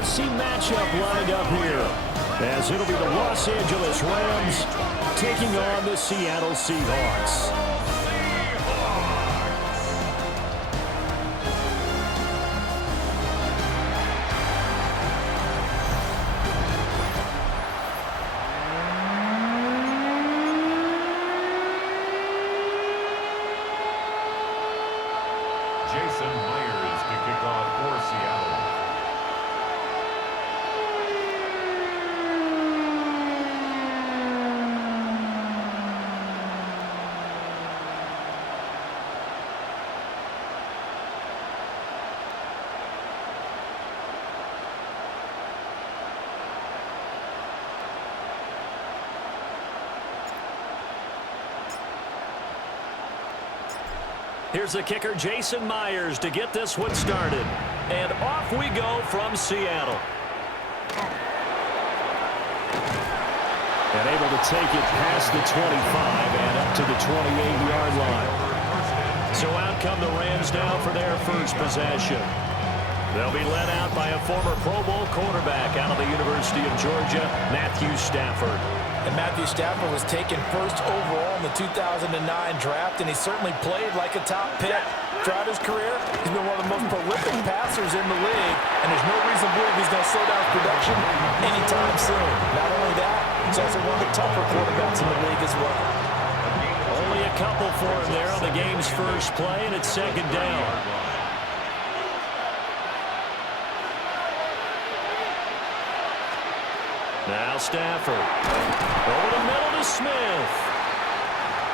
AFC matchup lined up here, as it'll be the Los Angeles Rams taking on the Seattle Seahawks. Here's the kicker, Jason Myers, to get this one started. And off we go from Seattle. And able to take it past the 25 and up to the 28-yard line. So out come the Rams now for their first possession. They'll be led out by a former Pro Bowl quarterback out of the University of Georgia, Matthew Stafford. And Matthew Stafford was taken first overall in the 2009 draft, and he certainly played like a top pick. Throughout his career, he's been one of the most prolific passers in the league, and there's no reason to believe he's going to slow down production anytime soon. Not only that, he's also one of the tougher quarterbacks in the league as well. Only a couple for him there on the game's first play, and it's second down. Now Stafford. Over the middle to Smith.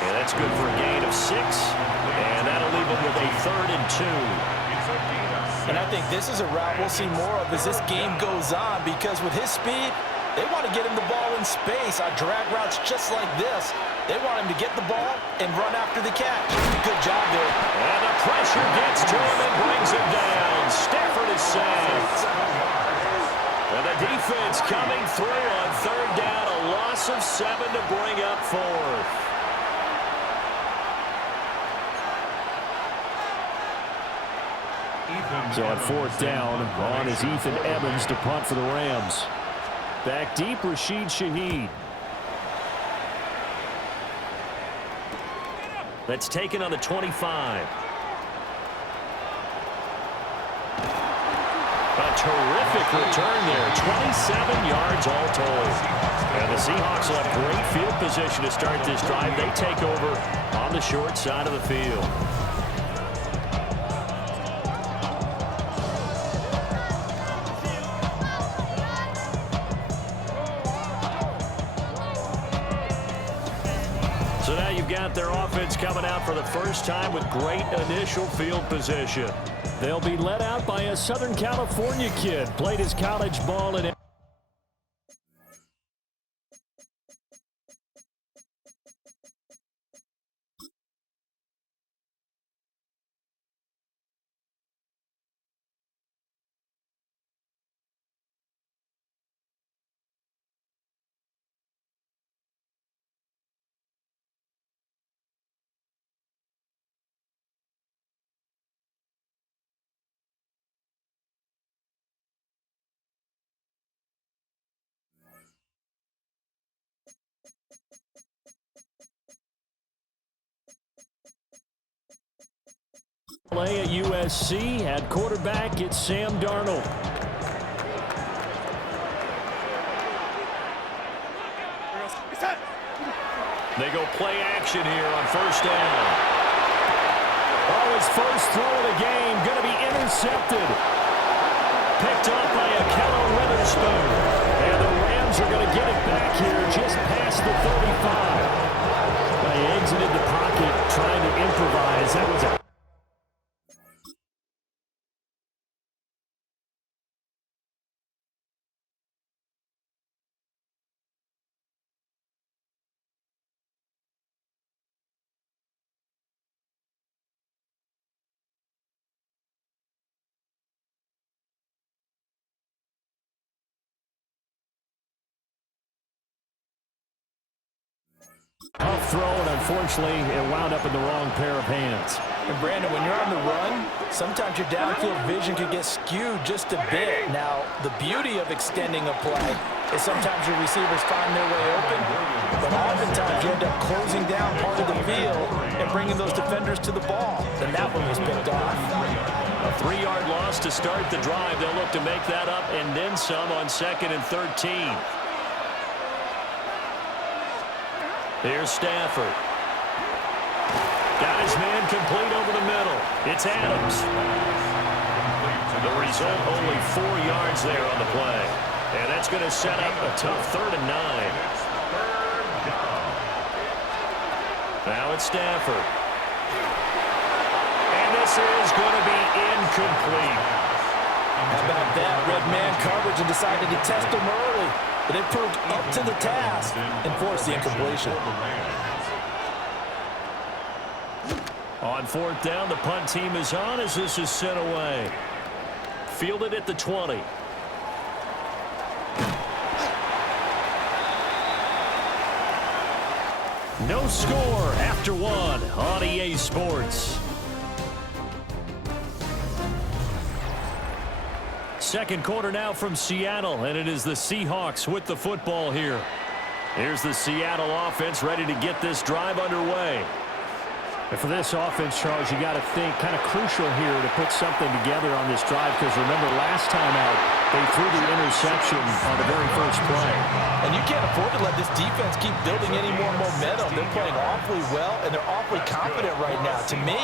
And that's good for a gain of 6. And that'll leave him with a 3rd and 2. And I think this is a route we'll see more of as this game goes on, because with his speed, they want to get him the ball in space on drag routes just like this. They want him to get the ball and run after the catch. Good job there. And the pressure gets to him and brings him down. Stafford is sacked. And the defense coming through on 3rd down, a loss of 7 to bring up 4th. So on 4th down, on is Ethan Evans to punt for the Rams. Back deep, Rashid Shaheed. That's taken on the 25. A terrific return there, 27 yards all told. And the Seahawks will have great field position to start this drive. They take over on the short side of the field. So now you've got their offense coming out for the first time with great initial field position. They'll be led out by a Southern California kid. Played his college ball in play at USC. At quarterback, it's Sam Darnold. They go play action here on 1st down. Oh, his first throw of the game going to be intercepted. Picked up by Akello Witherspoon. And the Rams are going to get it back here just past the 35. They exited the pocket trying to improvise. That was a Tough throw, and unfortunately, it wound up in the wrong pair of hands. And Brandon, when you're on the run, sometimes your downfield vision could get skewed just a bit. Now, the beauty of extending a play is sometimes your receivers find their way open, but oftentimes you end up closing down part of the field and bringing those defenders to the ball. And that one was picked off. A 3-yard loss to start the drive. They'll look to make that up and then some on 2nd and 13. Here's Stafford. Got his man complete over the middle. It's Adams. The result, only 4 yards there on the play. And that's going to set up a tough 3rd and 9. Now it's Stafford. And this is going to be incomplete. How about that? Red man coverage and decided to test him early. But they proved up to the task and forced the incompletion. On 4th down, the punt team is on as this is sent away. Fielded at the 20. No score after 1 on EA Sports. Second quarter now from Seattle, and it is the Seahawks with the football here. Here's the Seattle offense ready to get this drive underway. And for this offense, Charles, you got to think kind of crucial here to put something together on this drive, because remember last time out they threw the interception on the very first play. And you can't afford to let this defense keep building any more momentum. They're playing awfully well, and they're awfully confident right now. To me,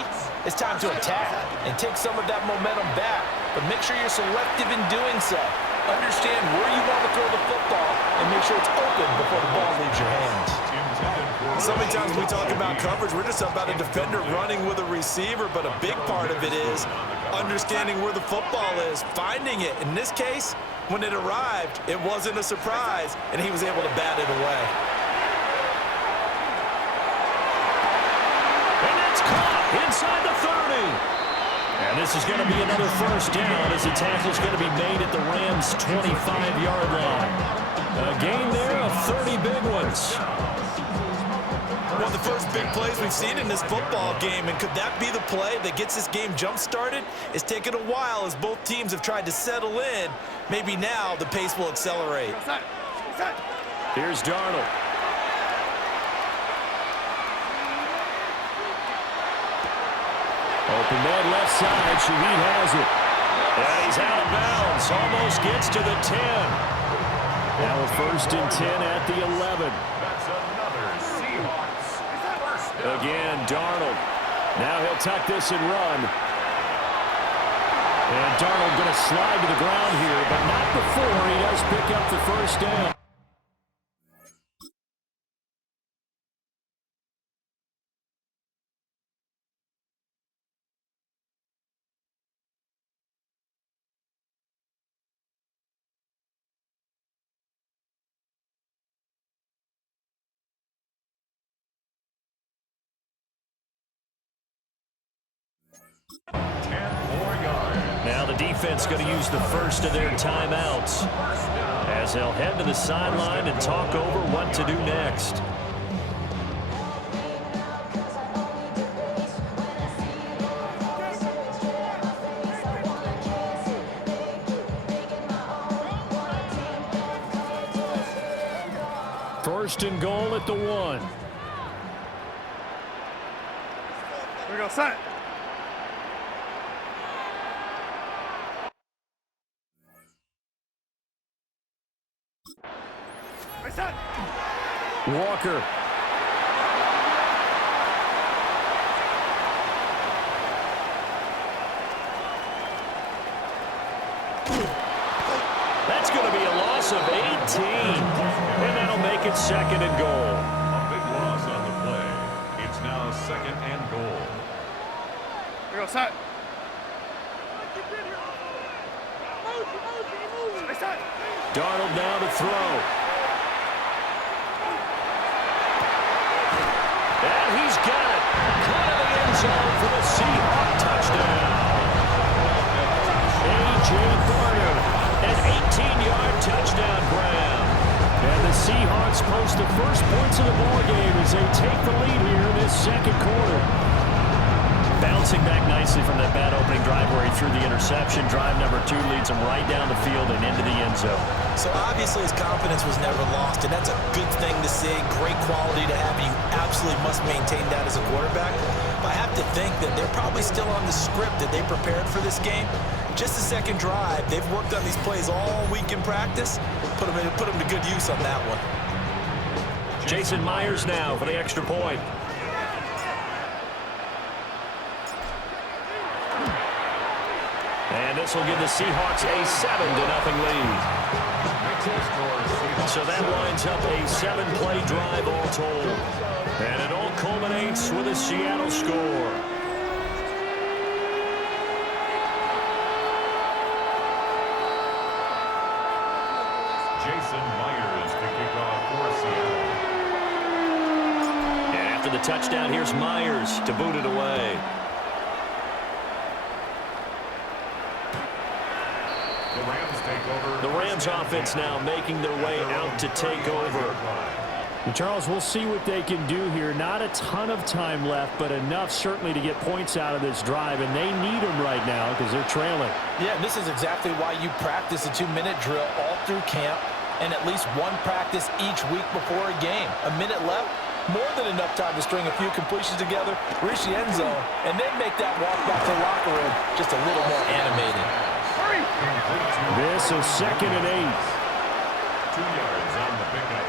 it's time to attack and take some of that momentum back, but make sure you're selective in doing so. Understand where you want to throw the football and make sure it's open before the ball leaves your hands. So many times we talk about coverage, we're just about a defender running with a receiver, but a big part of it is understanding where the football is, finding it. In this case, when it arrived, it wasn't a surprise, and he was able to bat it away. And it's caught inside the 30. And this is going to be another first down as the tackle is going to be made at the Rams' 25-yard line. A gain there of 30 big ones. One of the first big plays we've seen in this football game, and could that be the play that gets this game jump-started? It's taken a while as both teams have tried to settle in. Maybe now the pace will accelerate. Here's Darnold. Open man left side. Shaheed has it. And he's out of bounds. Almost gets to the 10. Now a 1st and 10 at the 11. Again, Darnold. Now he'll tuck this and run. And Darnold going to slide to the ground here, but not before he does pick up the first down. Now the defense going to use the first of their timeouts as they'll head to the sideline and talk over what to do next. First and goal at the 1. Here we go, set. Walker. That's going to be a loss of 18. And that'll make it 2nd and goal. A big loss on the play. It's now 2nd and goal. Here we go, set. Darnold now to throw. And he's got it. Caught in the end zone for the Seahawks touchdown. A.J. Barner, an 18-yard touchdown grab. And the Seahawks Seahawks post the first points of the ball game as they take the lead here in this second quarter. Bouncing back nicely from that bad opening drive where he threw the interception. Drive number 2 leads him right down the field and into the end zone. So obviously his confidence was never lost, and that's a good thing to see. Great quality to have, and you absolutely must maintain that as a quarterback. But I have to think that they're probably still on the script that they prepared for this game. Just the second drive, they've worked on these plays all week in practice. Put them to good use on that one. Jason Myers now for the extra point. And this will give the Seahawks a 7-0 lead. So that lines up a 7-play drive all told. And it all culminates with a Seattle score. Jason Myers to kick off for Seattle. And after the touchdown, here's Myers to boot it away. The Rams offense now making their way out to take over. And Charles, we'll see what they can do here. Not a ton of time left, but enough certainly to get points out of this drive, and they need them right now because they're trailing. Yeah, and this is exactly why you practice a 2-minute drill all through camp and at least one practice each week before a game. A minute left, more than enough time to string a few completions together, reach the end zone, and then make that walk back to the locker room just a little more animated. This is 2nd and 8. 2 yards on the pickup.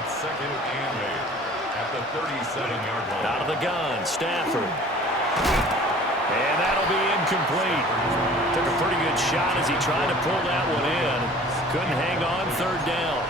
It's 2nd and 8 at the 37-yard line. Out of the gun, Stafford. And that'll be incomplete. Took a pretty good shot as he tried to pull that one in. Couldn't hang on 3rd down.